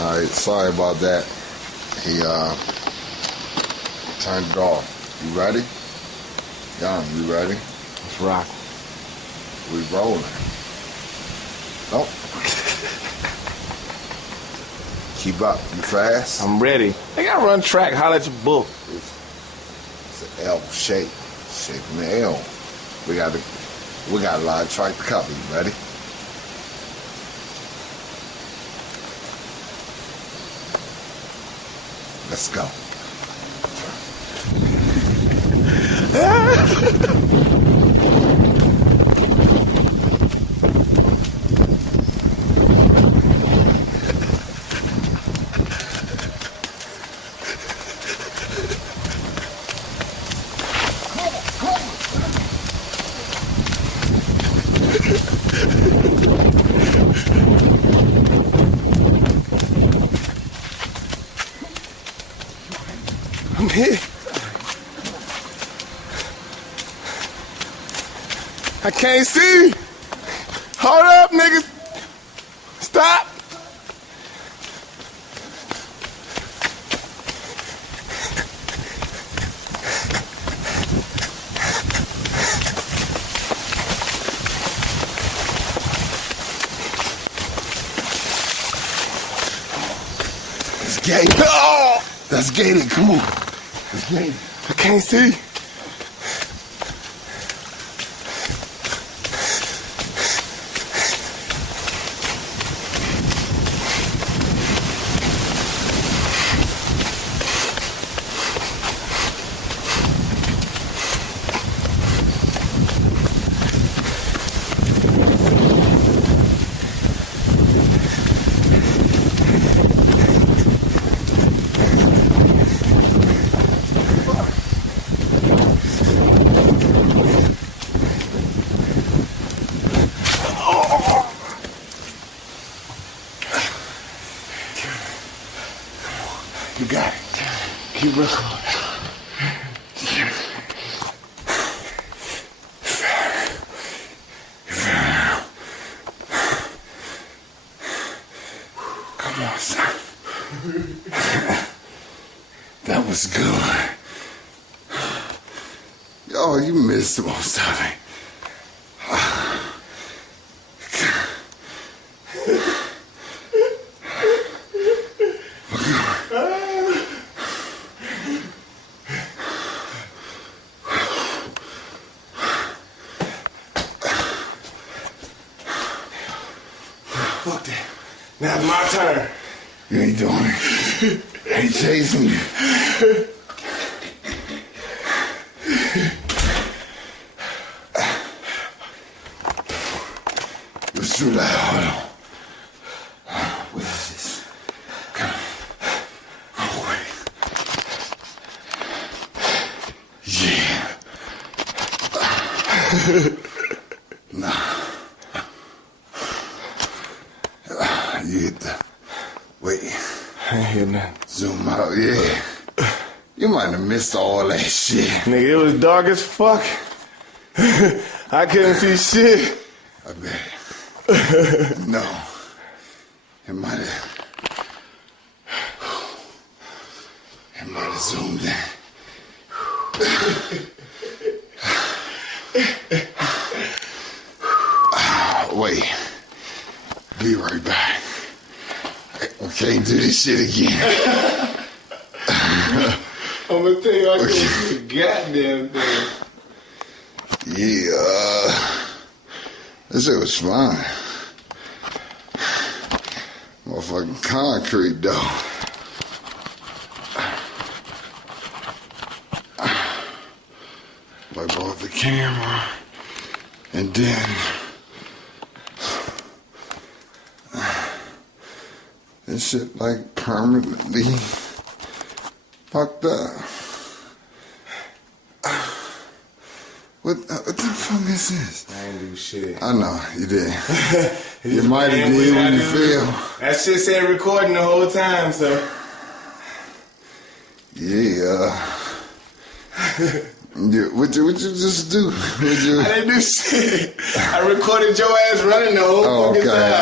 Alright, sorry about that. He turned it off. You ready? Young, you ready? Let's rock. We rolling. Nope. Keep up. You fast? I'm ready. I gotta run track. Holla at your book. It's an L shape. Shape in the L. We got a lot of track to cover. You ready? Let's go. I'm here. I can't see. Hold up, niggas. Stop. It's gated. Oh! That's gated. Come on. It's gated. I can't see. You got it. Keep recording. Come on, son. That was good. Yo, you missed most of it. Fuck that. Now it's my turn. You ain't doing it. I ain't chasing you. Let's do that. Hold on. What is this? Come on. Oh, wait. Yeah. Nah. You hit the... Wait. I ain't hear nothing. Zoom out, yeah. You might have missed all that shit. Nigga, it was dark as fuck. I couldn't see shit. I bet. No. It might have zoomed in. Wait. Be right back. I can't do this shit again. I'm gonna tell you, I can't see the goddamn thing. Yeah. This shit was fine. Motherfucking concrete, though. Wipe off the camera. And then... this shit, like, permanently fucked up. What the fuck is this? I ain't do shit. I know, you did. You might have did when you feel. That shit said recording the whole time, so. Yeah. What you just do? I didn't do shit. I recorded your ass running the whole fucking time.